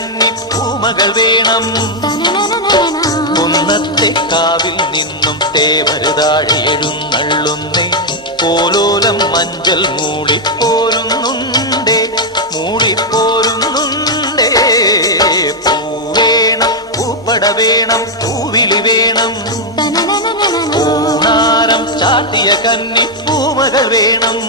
കന്നി പൂമകൾ വേണം. കുന്നത്തെ കാവിൽ നിന്നും തേവരുതാഴെ എഴുന്നള്ളുന്നേ. പോലോലം മഞ്ചൽ മൂളിപ്പോരുന്നുണ്ടേ, മൂളിപ്പോരുന്നുണ്ടേ. പൂവേണം, പൂപ്പട വേണം, പൂവിളി വേണം. പൂണാരം ചാട്ടിയ കന്നി പൂമകൾ വേണം.